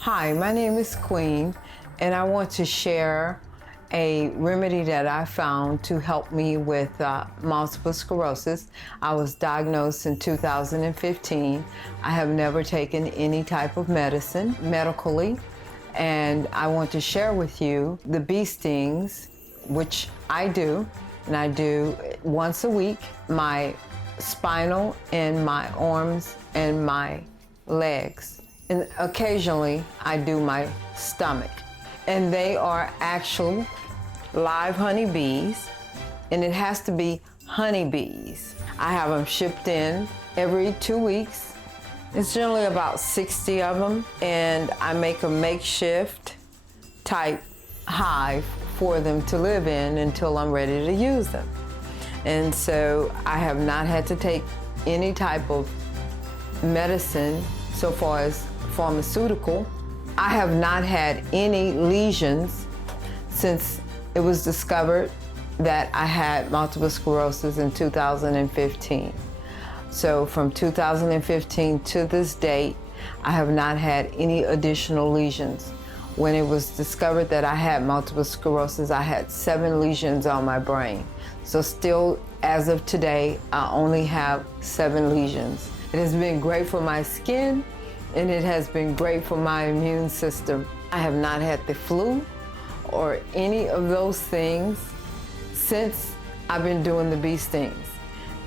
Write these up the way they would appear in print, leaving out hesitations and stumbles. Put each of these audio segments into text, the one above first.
Hi, my name is Queen, and I want to share a remedy that I found to help me with multiple sclerosis. I was diagnosed in 2015. I have never taken any type of medicine medically, and I want to share with you the bee stings, which I do, and I do once a week, my spinal and my arms and my legs. And occasionally I do my stomach. And they are actual live honeybees, and it has to be honeybees. I have them shipped in every 2 weeks. It's generally about 60 of them, and I make a makeshift type hive for them to live in until I'm ready to use them. And so I have not had to take any type of medicine so far as pharmaceutical. I have not had any lesions since it was discovered that I had multiple sclerosis in 2015. So from 2015 to this date, I have not had any additional lesions. When it was discovered that I had multiple sclerosis, I had 7 lesions on my brain. So still, as of today, I only have 7 lesions. It has been great for my skin, and it has been great for my immune system. I have not had the flu or any of those things since I've been doing the bee stings.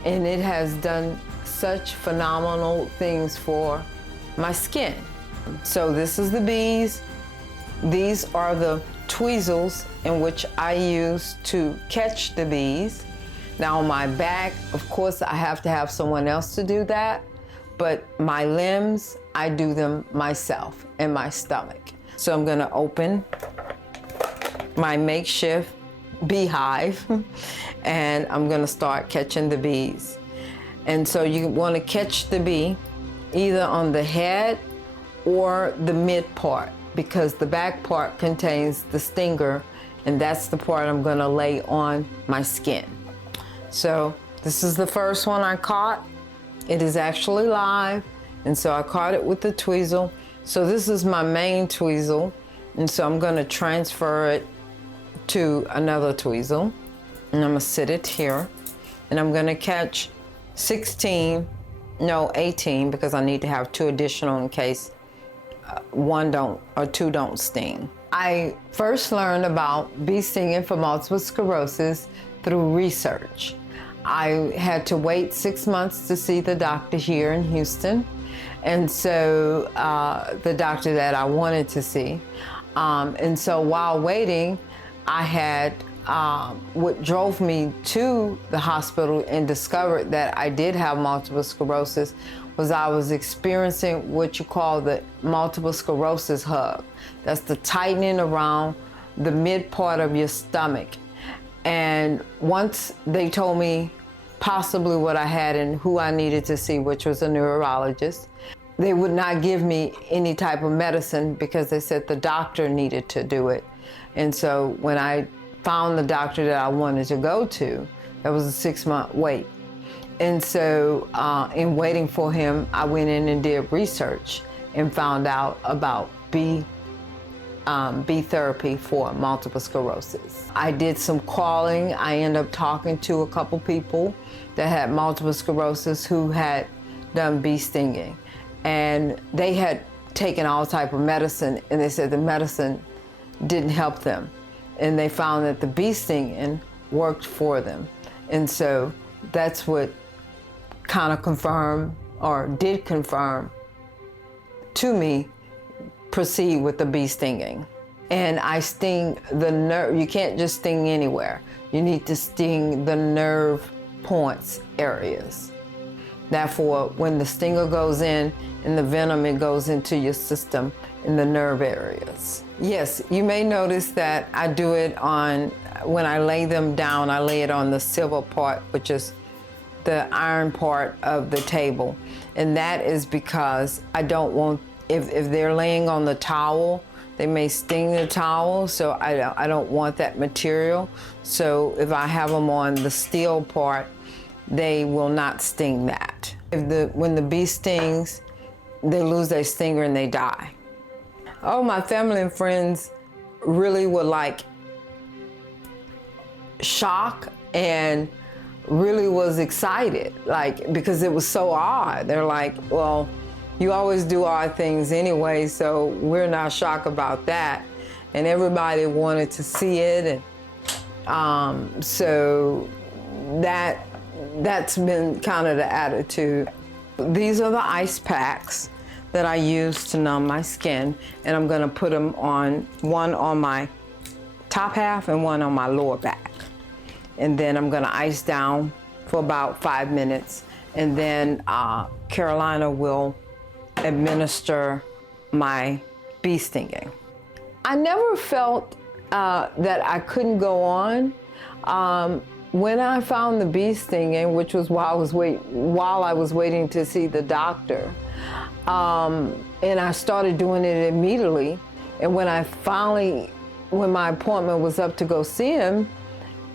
And it has done such phenomenal things for my skin. So this is the bees. These are the tweezers in which I use to catch the bees. Now on my back, of course, I have to have someone else to do that, but my limbs, I do them myself, and my stomach. So I'm gonna open my makeshift beehive and I'm gonna start catching the bees. And so you wanna catch the bee either on the head or the mid part, because the back part contains the stinger, and that's the part I'm gonna lay on my skin. So this is the first one I caught. It is actually live, and so I caught it with the tweezel. So this is my main tweezel, and so I'm gonna transfer it to another tweezel, and I'm gonna sit it here, and I'm gonna catch 18, because I need to have 2 additional in case 1 don't or 2 don't sting. I first learned about bee stinging for multiple sclerosis through research. I had to wait 6 months to see the doctor here in Houston, and so the doctor that I wanted to see. And so while waiting, I had what drove me to the hospital and discovered that I did have multiple sclerosis was I was experiencing what you call the multiple sclerosis hug. That's the tightening around the mid part of your stomach. And once they told me possibly what I had and who I needed to see, which was a neurologist, they would not give me any type of medicine because they said the doctor needed to do it. And so when I found the doctor that I wanted to go to, that was a 6-month wait. And so in waiting for him, I went in and did research and found out about bee therapy for multiple sclerosis. I did some calling. I ended up talking to a couple people that had multiple sclerosis who had done bee stinging. And they had taken all type of medicine, and they said the medicine didn't help them. And they found that the bee stinging worked for them. And so that's what kind of confirmed, or did confirm to me, proceed with the bee stinging. And I sting the nerve. You can't just sting anywhere. You need to sting the nerve points areas. Therefore, when the stinger goes in and the venom, it goes into your system in the nerve areas. Yes, you may notice that I do it on, when I lay them down, I lay it on the silver part, which is the iron part of the table. And that is because I don't want, if they're laying on the towel, they may sting the towel, so I don't want that material. So if I have them on the steel part, they will not sting that. When the bee stings, they lose their stinger and they die. Oh, my family and friends really were like shocked and really was excited, like, because it was so odd. They're like, well, you always do odd things anyway, so we're not shocked about that. And everybody wanted to see it, and so that's been kind of the attitude. These are the ice packs that I use to numb my skin, and I'm gonna put them on, one on my top half and one on my lower back. And then I'm gonna ice down for about 5 minutes, and then Carolina will administer my bee stinging. I never felt that I couldn't go on. When I found the bee stinging, which was while I was waiting to see the doctor, and I started doing it immediately. And when my appointment was up to go see him,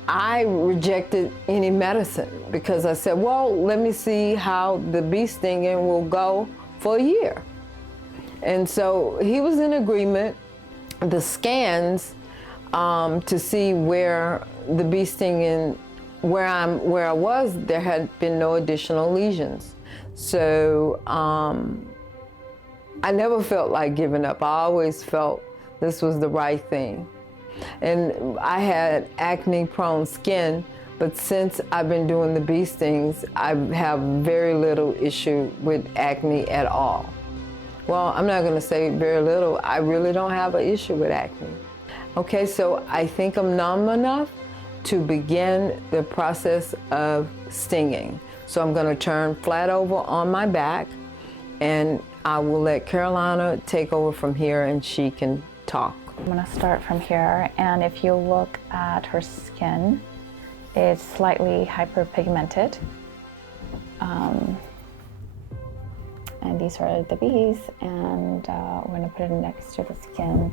I rejected any medicine because I said, well, let me see how the bee stinging will go for a year. And so he was in agreement. The scans to see where the bee stinging, where I was, there had been no additional lesions. So I never felt like giving up. I always felt this was the right thing. And I had acne-prone skin, but since I've been doing the bee stings, I have very little issue with acne at all. Well, I'm not gonna say very little. I really don't have an issue with acne. Okay, so I think I'm numb enough to begin the process of stinging. So I'm gonna turn flat over on my back, and I will let Carolina take over from here and she can talk. I'm gonna start from here, and if you look at her skin, it's slightly hyperpigmented. And these are the bees, and we're gonna put it next to the skin,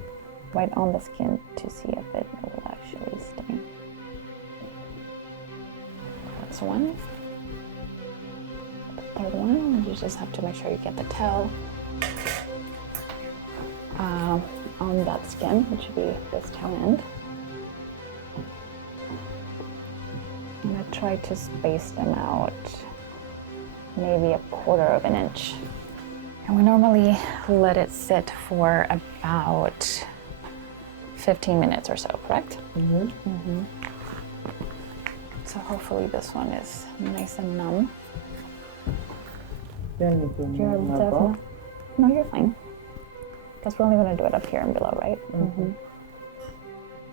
right on the skin, to see if it will actually sting. That's one. The third one, you just have to make sure you get the tail on that skin, which should be this tail end. I'm gonna try to space them out maybe 1/4 of an inch. And we normally let it sit for about 15 minutes or so, correct? Mm-hmm. Mm-hmm. So hopefully this one is nice and numb. You're definitely, no, you're fine. Because we're only going to do it up here and below, right? Mm-hmm.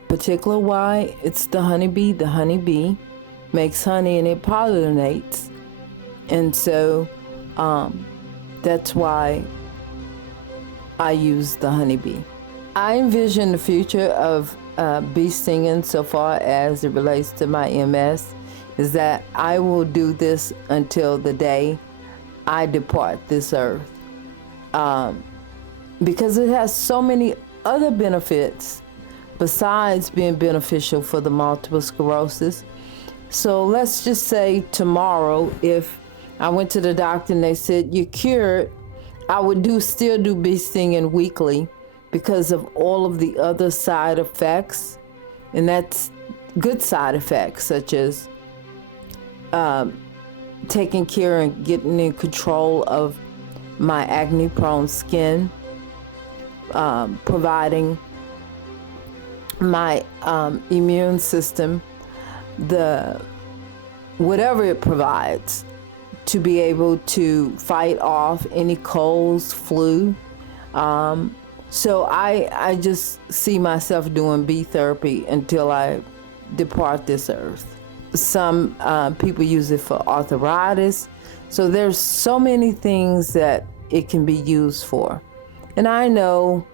Particular why it's the honeybee. The honeybee makes honey and it pollinates. And so that's why I use the honeybee. I envision the future of bee stinging so far as it relates to my MS is that I will do this until the day I depart this earth. Because it has so many other benefits besides being beneficial for the multiple sclerosis. So let's just say tomorrow, if I went to the doctor and they said, you're cured, I would still do bee stinging weekly because of all of the other side effects. And that's good side effects, such as taking care and getting in control of my acne-prone skin, providing my immune system whatever it provides to be able to fight off any colds, flu. So I just see myself doing bee therapy until I depart this earth. Some people use it for arthritis. So there's so many things that it can be used for. And I know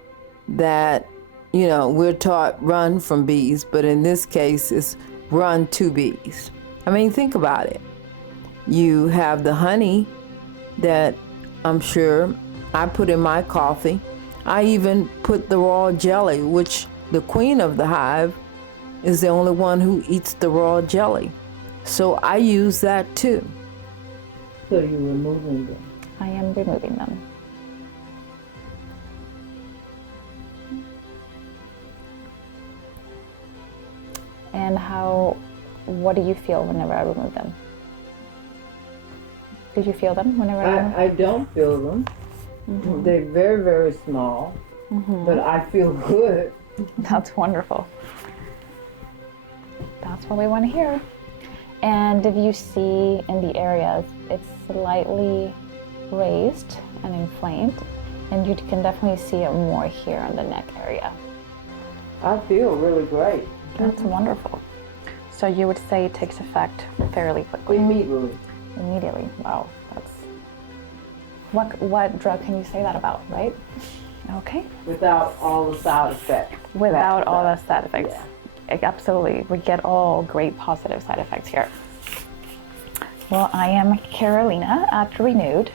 that, we're taught run from bees, but in this case, it's run to bees. I mean, think about it. You have the honey that I'm sure I put in my coffee. I even put the raw jelly, which the queen of the hive is the only one who eats the raw jelly. So I use that too. So you're removing them? I am removing them. And what do you feel whenever I remove them? Did you feel them whenever I don't feel them. Mm-hmm. They're very, very small, but I feel good. That's wonderful. That's what we want to hear. And if you see in the areas, it's slightly raised and inflamed, and you can definitely see it more here on the neck area. I feel really great. That's wonderful. So you would say it takes effect fairly quickly? Immediately. Immediately. Wow. That's what drug can you say that about, right? Okay. Without all the side effects. Without all the side effects. Yeah. Absolutely. We get all great positive side effects here. Well, I am Carolina at Renewed,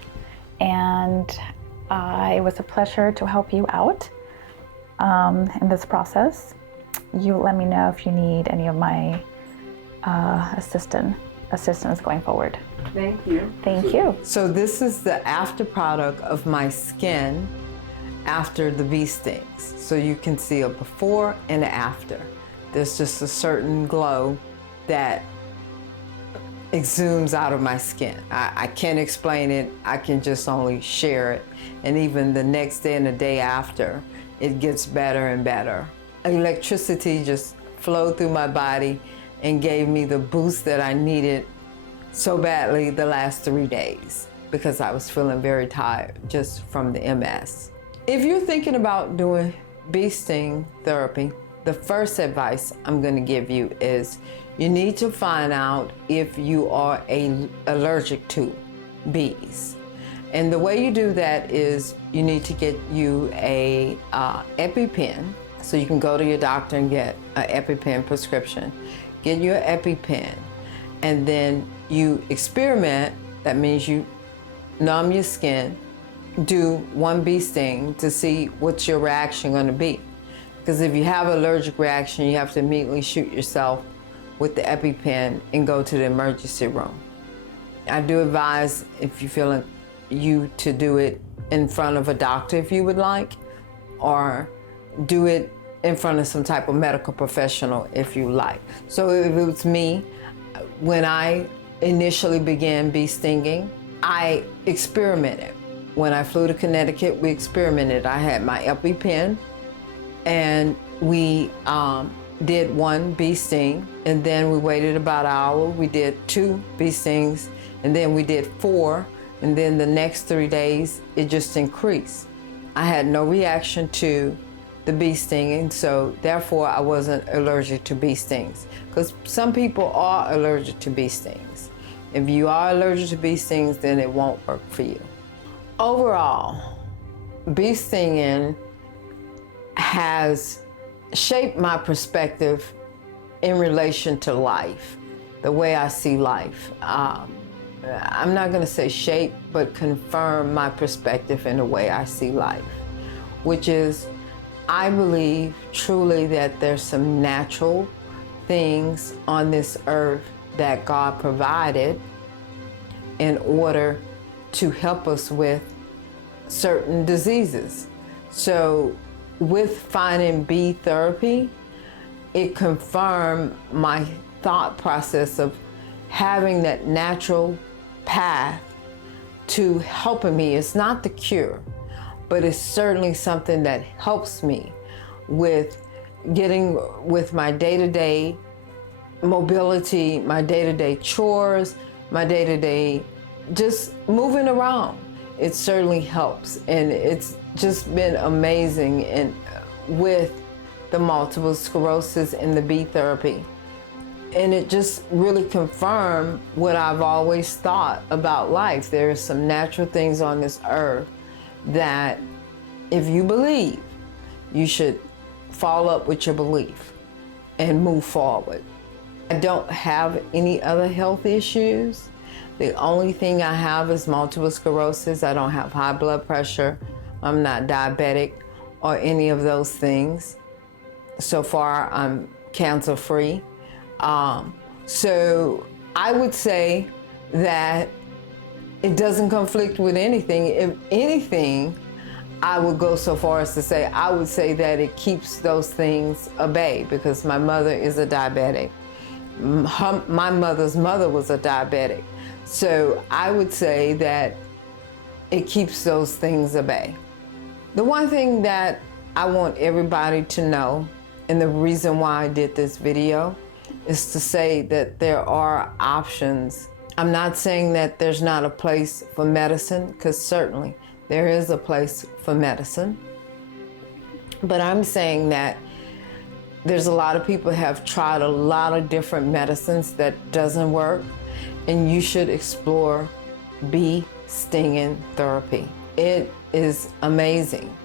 and it was a pleasure to help you out in this process. You let me know if you need any of my assistance going forward. Thank you. Thank you. So this is the after product of my skin after the bee stings. So you can see a before and an after. There's just a certain glow that exudes out of my skin. I can't explain it. I can just only share it. And even the next day and the day after, it gets better and better. Electricity just flowed through my body and gave me the boost that I needed so badly the last 3 days because I was feeling very tired just from the MS. If you're thinking about doing bee sting therapy, the first advice I'm going to give you is you need to find out if you are allergic to bees. And the way you do that is you need to get you a EpiPen. So you can go to your doctor and get an EpiPen prescription. Get your EpiPen, and then you experiment. That means you numb your skin, do 1 bee sting to see what's your reaction going to be. Because if you have an allergic reaction, you have to immediately shoot yourself with the EpiPen and go to the emergency room. I do advise, if you're feeling you, to do it in front of a doctor if you would like, or do it in front of some type of medical professional if you like. So if it was me, when I initially began bee stinging, I experimented. When I flew to Connecticut, we experimented. I had my EpiPen, and we did 1 bee sting, and then we waited about an hour. We did 2 bee stings, and then we did 4, and then the next 3 days, it just increased. I had no reaction to the bee stinging, so therefore I wasn't allergic to bee stings. Because some people are allergic to bee stings. If you are allergic to bee stings, then it won't work for you. Overall, bee stinging has shaped my perspective in relation to life, the way I see life. I'm not going to say shape, but confirm my perspective in the way I see life, which is, I believe truly that there's some natural things on this earth that God provided in order to help us with certain diseases. So with finding bee therapy, it confirmed my thought process of having that natural path to helping me. It's not the cure, but it's certainly something that helps me with getting with my day-to-day mobility, my day-to-day chores, my day-to-day just moving around. It certainly helps, and it's just been amazing. And with the multiple sclerosis and the bee therapy, and it just really confirmed what I've always thought about life. There are some natural things on this earth that if you believe, you should follow up with your belief and move forward. I don't have any other health issues. The only thing I have is multiple sclerosis. I don't have high blood pressure. I'm not diabetic or any of those things. So far, I'm cancer-free. So I would say that it doesn't conflict with anything. If anything, I would go so far as to say, I would say that it keeps those things at bay, because my mother is a diabetic. My mother's mother was a diabetic. So I would say that it keeps those things at bay. The one thing that I want everybody to know, and the reason why I did this video, is to say that there are options. I'm not saying that there's not a place for medicine, because certainly there is a place for medicine. But I'm saying that there's a lot of people have tried a lot of different medicines that doesn't work, and you should explore bee stinging therapy. It is amazing.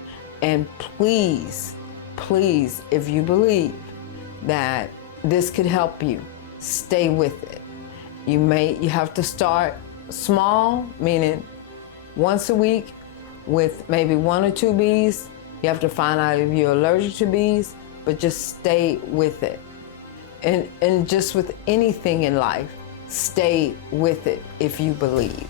And please, please, if you believe that this could help you, stay with it. You have to start small, meaning once a week with maybe 1 or 2 bees. You have to find out if you're allergic to bees, but just stay with it. And just with anything in life, stay with it if you believe.